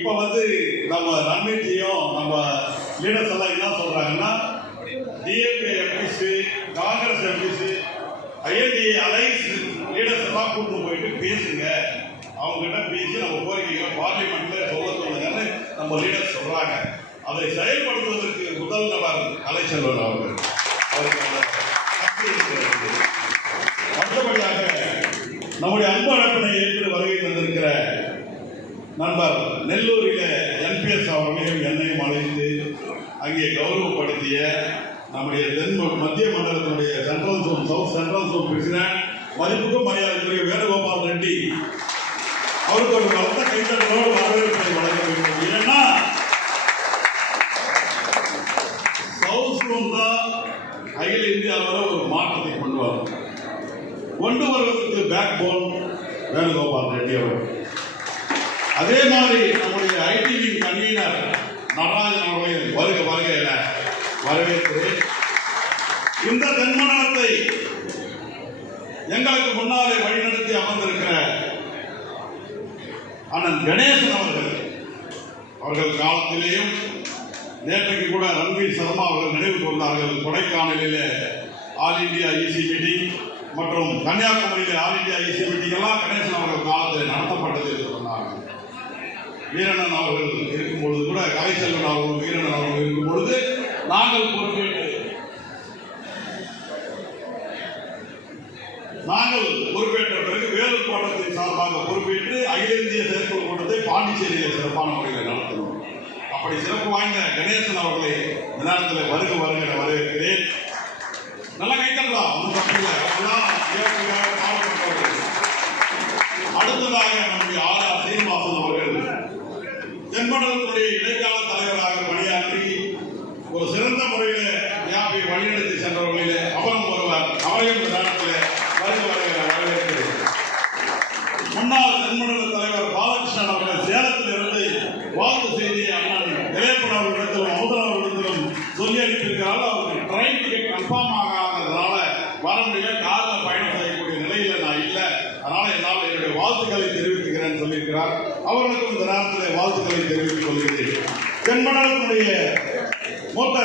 இப்ப நம்ம நன்மைஜியும் நம்ம லீடர்ஸ் எல்லாம் என்ன சொல்றாங்கன்னா, DMK MPs, Congress MPs, INDIA alliance leaders எல்லாம் கூட்டு போயிட்டு பேசுங்க, அவங்க கிட்ட பேசி நம்ம கோரிக்கைகளை பார்லிமெண்ட்ல சொல்ல சொல்லுங்கன்னு நம்ம லீடர்ஸ் சொல்றாங்க. அதை செயல்படுத்துவதற்கு முதல் நபர் கலைச்செல்வன் அவர்கள். அடுத்தபடியாக நம்முடைய அன்பு அழைப்பினை ஏற்று வருகை தந்திருக்கிற நண்பர் நெல்லூரில என்பிஎஸ் அவர்களையும் என்னையும் அழைத்து அங்கே கௌரவப்படுத்திய நம்முடைய மத்திய மண்டலத்தினுடைய central zone south central zone president மதிப்புக்கும் மரியாதைக்குரிய வேணுகோபால் ரெட்டி அவருக்கு ஒரு பலத்த கைத்தட்டலோடு வரவேற்பை வழங்க வேண்டும். ஏன்னா சவுத் ஜோன் தான் அகில இந்தியாவில் ஒரு மாற்றத்தை கொண்டு வருவதற்கு பேக் போன் வேணுகோபால் ரெட்டி அவர்கள். அதே மாதிரி நம்முடைய ஐடிவி கன்வீனர் நடராஜன் அவர்களையும் வருக என வரவேற்கிறேன். இந்த தென்மண்டலத்தை எங்களுக்கு முன்னாலே வழிநடத்தி அமர்ந்திருக்கிற அண்ணன் கணேசன் அவர்கள் காலத்திலேயும் நேற்றைக்கு கூட ரன்வீர் சர்மா அவர்கள் நினைவு கொண்டார்கள். கொடைக்கானலிலே ஆல் இந்தியா இசி மீட்டிங் மற்றும் கன்னியாகுமரியிலே ஆல் இந்தியா இசி மீட்டிங் எல்லாம் கணேசன் அவர்கள் காலத்தில் நடத்தப்பட்டது என்று சொன்னார்கள். வீரண்ணன் அவர்கள் இருக்கும்பொழுது கூட, கலைச்செல்வன் அவர்கள் வீரண்ணன் அவர்கள் இருக்கும் பொழுது நாங்கள் பொறுப்பேற்ற பிறகு வேலூர் கோட்டத்தின் சார்பாக பொறுப்பேற்று அகில இந்திய செயற்குழு கூட்டத்தை பாண்டிச்சேரியில் சிறப்பான முறையில் நடத்தணும். அப்படி சிறப்பு வாய்ந்த கணேசன் அவர்களை இந்த நேரத்தில் வருக என வரவேற்கிறேன். நல்லா கைத்தரலாம், ஒன்றும் தப்பில்லை. அடுத்ததாக நம்முடைய ஆர் சீனிவாசன் அவர்கள் தென்மண்டலத்துடைய இடைக்கால தலைவராக பணியாற்றி ஒரு சிறந்த முறையில் வியாபியை வழிநடத்தி சென்றவர்களிலே அவரும் ஒருவர். அவரையும் இந்த நேரத்தில் வரவேற்கிறேன். முன்னாள் தென்மண்டல தலைவர் பாலகிருஷ்ணன் அவர்கள் சேலத்திலிருந்து வாழ்த்து செய்தியை அண்ணன் இளையப்பன் அவர்களிடத்திலும் அமுதன் அவர்களிடத்திலும் சொல்லி அனுப்பியிருக்கிறார்கள். அவருக்கு ட்ரெயின் டிக்கெட் கன்ஃபார்ம் ஆகாததுனால வர முடியல, காரில் பயணம் செய்யக்கூடிய நிலையில நான் இல்லை, அதனால என்னால் என்னுடைய வாழ்த்துக்களை தெரிவித்துக்கிறேன் சொல்லியிருக்கிறார். அவர்களுக்கும் இந்த நேரத்தில் வாழ்த்துக்களை தெரிவித்துக் கொள்கிறேன். தென்மண்டலத்தினுடைய மூத்த